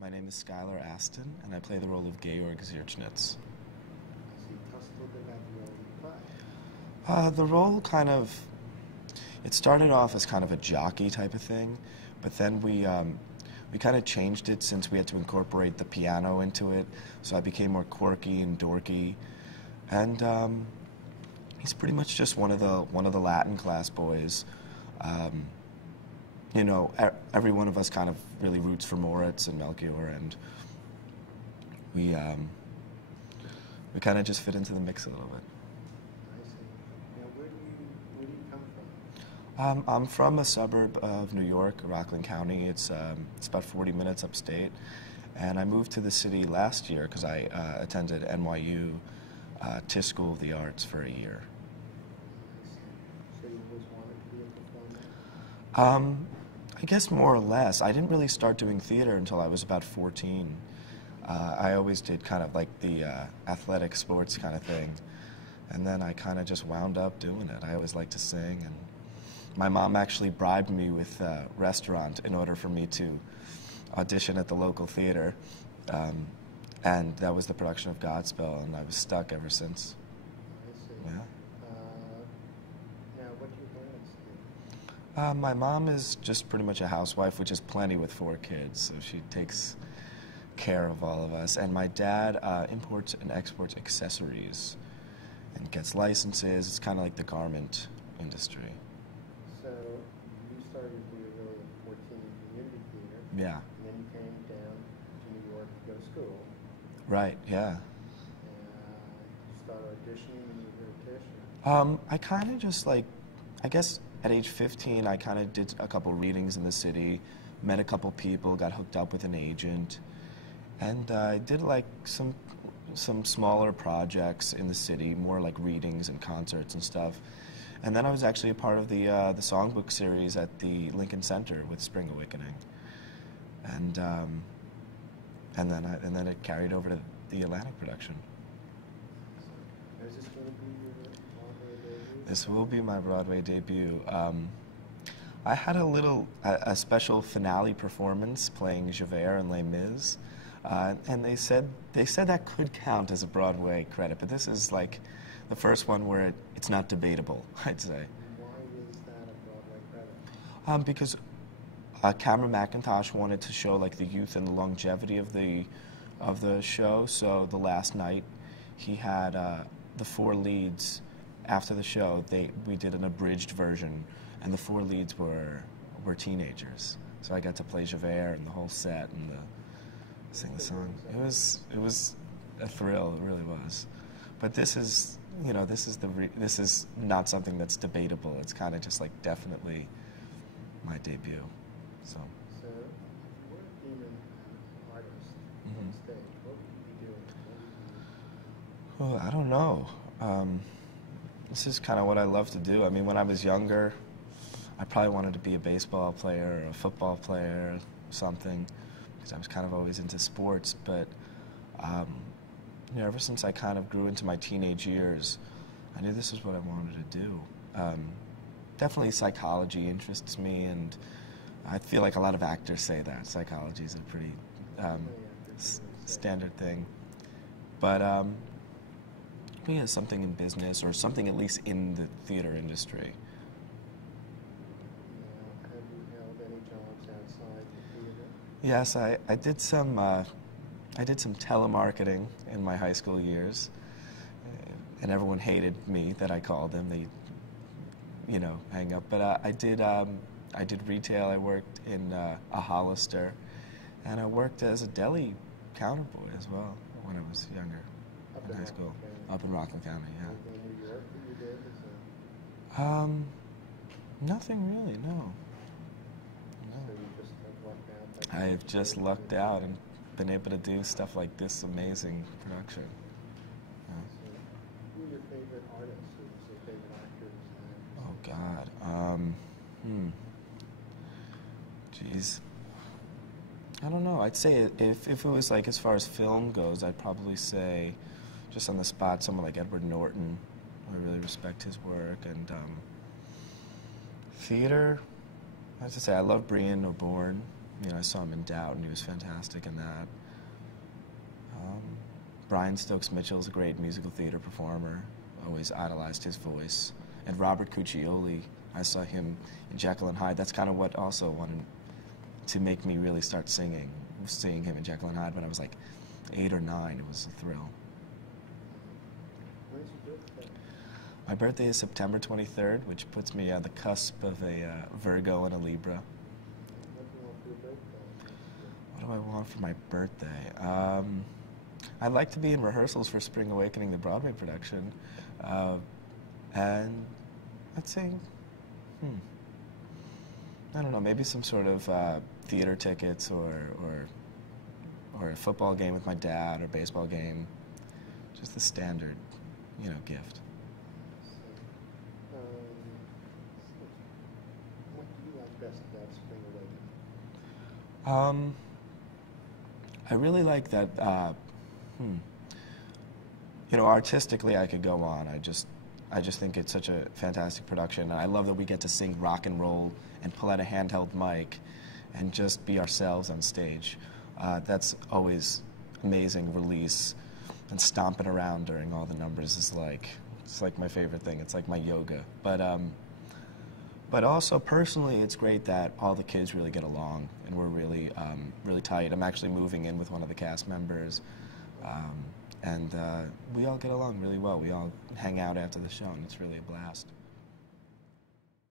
My name is Skylar Astin, and I play the role of Georg. The role it started off as kind of a jockey type of thing, but then we kind of changed it since we had to incorporate the piano into it, so I became more quirky and dorky, and he's pretty much just one of the Latin class boys. Every one of us kind of really roots for Moritz and Melchior, and we kind of just fit into the mix a little bit. I see. Now, where do you come from? I'm from a suburb of New York, Rockland County. It's about 40 minutes upstate, and I moved to the city last year because I attended NYU Tisch School of the Arts for a year. I see. So you always wanted to be a performer? I guess more or less. I didn't really start doing theater until I was about 14. I always did kind of like the athletic sports kind of thing, and then I kind of just wound up doing it. I always liked to sing, and my mom actually bribed me with a restaurant in order for me to audition at the local theater, and that was the production of Godspell, and I was stuck ever since. I see. Yeah. Now, what do your parents do? My mom is just pretty much a housewife, which is plenty with 4 kids, so she takes care of all of us. And my dad imports and exports accessories and gets licenses. It's kind of like the garment industry. So you started when you were really in 14 community theater. Yeah. And then you came down to New York to go to school. Right, yeah. You started auditioning when you were a Tisch? I kind of just I guess at age 15, I kind of did a couple readings in the city, met a couple people, got hooked up with an agent, and I did like some smaller projects in the city, more like readings and concerts and stuff. And then I was actually a part of the songbook series at the Lincoln Center with Spring Awakening, and then it carried over to the Atlantic production. Is this going to be your Broadway debut? This will be my Broadway debut. I had a special finale performance playing Javert in Les Mis, and they said that could count as a Broadway credit, but this is like the first one where it's not debatable, I'd say. Why is that a Broadway credit? Because Cameron McIntosh wanted to show like the youth and the longevity of the show, so the last night he had the 4 leads. After the show, we did an abridged version, and the 4 leads were teenagers. So I got to play Javert and the whole set and sing the song. It was a thrill. It really was. But this is not something that's debatable. It's kind of just like definitely my debut. So So, if you were being an artist on stage, what would you be doing? well, I don't know. This is kind of what I love to do. I mean, when I was younger, I probably wanted to be a baseball player or a football player or something, because I was kind of always into sports. But ever since I kind of grew into my teenage years, I knew this is what I wanted to do. Definitely psychology interests me, and I feel like a lot of actors say that. Psychology is a pretty standard thing. But yeah, something in business or something at least in the theater industry. Have you held any jobs outside the theater? Yes, I did some telemarketing in my high school years, and everyone hated me that I called them. They, hang up. But I did retail. I worked in a Hollister, and I worked as a deli counter boy as well when I was younger in high school. Up in Rockland County, yeah. Anything in New York that you did? Nothing really, no. So you just lucked out? I have just lucked out and been able to do stuff like this amazing production. So, who are your favorite artists? Who's your favorite actors? Oh, God. Jeez. I don't know. I'd say if it was like as far as film goes, I'd probably say, just on the spot, someone like Edward Norton. I really respect his work. And theater, I have to say, I love Brian O'Born. You know, I saw him in Doubt, and he was fantastic in that. Brian Stokes Mitchell is a great musical theater performer. Always idolized his voice. And Robert Cuccioli, I saw him in Jekyll and Hyde. That's kind of what also wanted to make me really start singing. Seeing him in Jekyll and Hyde when I was like 8 or 9, it was a thrill. When's your birthday? My birthday is September 23rd, which puts me on the cusp of a Virgo and a Libra. What do you want for your birthday? What do I want for my birthday? I'd like to be in rehearsals for Spring Awakening, the Broadway production. And I'd say, I don't know, maybe some sort of theater tickets or a football game with my dad or baseball game. Just the standard, you know, gift. So, what do you like best about Spring Awakening? I really like that, you know, artistically I could go on. I just think it's such a fantastic production. And I love that we get to sing rock and roll and pull out a handheld mic and just be ourselves on stage. That's always amazing release. And stomping around during all the numbers is like, it's like my favorite thing. It's like my yoga. But also personally, it's great that all the kids really get along and we're really, really tight. I'm actually moving in with one of the cast members. And we all get along really well. We all hang out after the show, and it's really a blast.